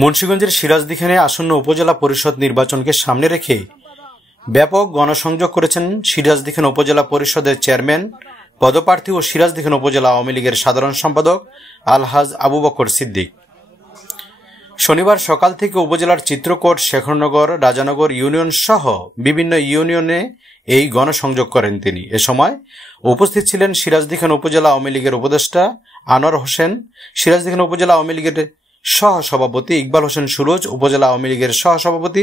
মুন্সিগঞ্জের সিরাজদিখানে আসন্ন উপজেলা পরিষদ নির্বাচনকে সামনে রেখে ব্যাপক গণসংযোগ করেছেন সিরাজদিখান উপজেলা পরিষদের চেয়ারম্যান পদপ্রার্থী ও সিরাজদিখান উপজেলা আওয়ামী লীগের সাধারণ সম্পাদক আলহাজ আবু বকর সিদ্দিক। শনিবার সকাল থেকে উপজেলার চিত্রকোট, শেখরনগর, রাজানগর ইউনিয়ন সহ বিভিন্ন ইউনিয়নে এই গণসংযোগ করেন তিনি। এ সময় উপস্থিত ছিলেন সিরাজদিখান উপজেলা আওয়ামী লীগের উপদেষ্টা আনোয়ার হোসেন, সিরাজদিখান উপজেলা আওয়ামী লীগের সহসভাপতি ইকবাল হোসেন সুরজ, উপজেলা আওয়ামী লীগের সহসভাপতি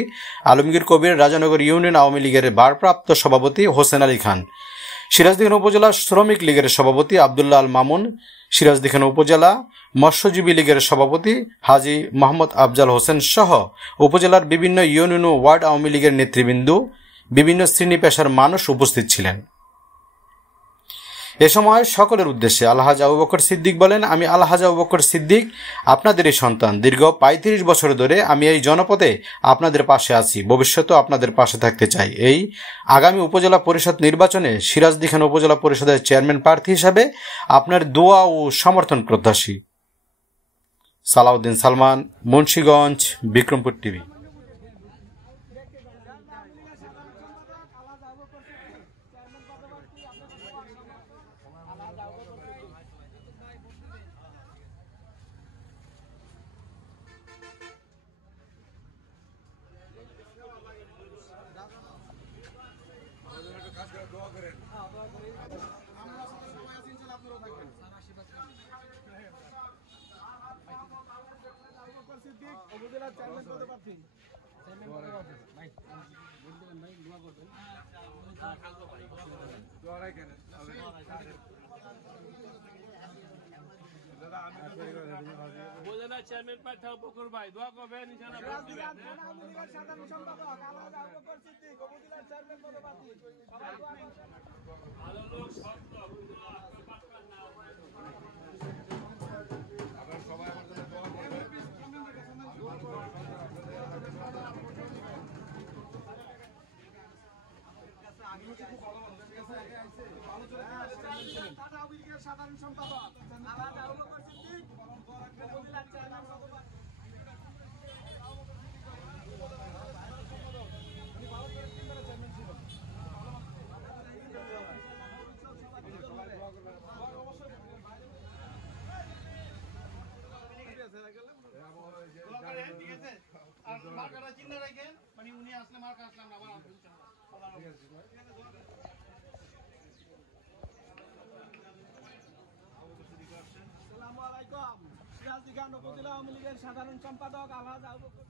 আলমগীর কবির, রাজানগর ইউনিয়ন আওয়ামী লীগের ভারপ্রাপ্ত সভাপতি হোসেন আলী খান, সিরাজদিখান উপজেলা শ্রমিক লীগের সভাপতি আবদুল্লাহ আল মামুন, সিরাজদিখান উপজেলা মৎস্যজীবী লীগের সভাপতি হাজী মোহাম্মদ আফজাল হোসেন সহ উপজেলার বিভিন্ন ইউনিয়ন ও ওয়ার্ড আওয়ামী লীগের নেতৃবৃন্দ, বিভিন্ন শ্রেণী পেশার মানুষ উপস্থিত ছিলেন। এ সময় সকলের উদ্দেশ্যে আলহাজ আবু বকর সিদ্দিক বলেন, আমি আলহাজ আবু বকর সিদ্দিক আপনাদেরই সন্তান। দীর্ঘ ৩৫ বছর ধরে আমি এই জনপদে আপনাদের পাশে আছি, ভবিষ্যতেও আপনাদের পাশে থাকতে চাই। এই আগামী উপজেলা পরিষদ নির্বাচনে সিরাজদিখান উপজেলা পরিষদের চেয়ারম্যান প্রার্থী হিসাবে আপনার দোয়া ও সমর্থন প্রত্যাশী। সালাউদ্দিন সালমান, মুন্সিগঞ্জ, বিক্রমপুর টিভি। উপজেলার চেয়ারম্যান পদপ্রার্থী উপজেলা চেয়ারম্যান প্রার্থী বকর ভাই দোয়া করবেন ইনশাআল্লাহ। সাধারণ সম্পাদক আলহাজ আবু বকর সিদ্দিক উপজেলার চেয়ারম্যান পদপ্রার্থী। ভালো লোক সৎ লোক সাধারণ সম্পাদক আলহাজ আবু বকর সিদ্দিক উপজেলার চেয়ারম্যান পদপ্রার্থী। চিন্তা রাখেন, মানে উনি আসলে মার্কা আসলাম না, আবার আসসালামু আলাইকুম। সিরাজদিখান উপজেলা আওয়ামী লীগের সাধারণ সম্পাদক আলহাজ আবু বকর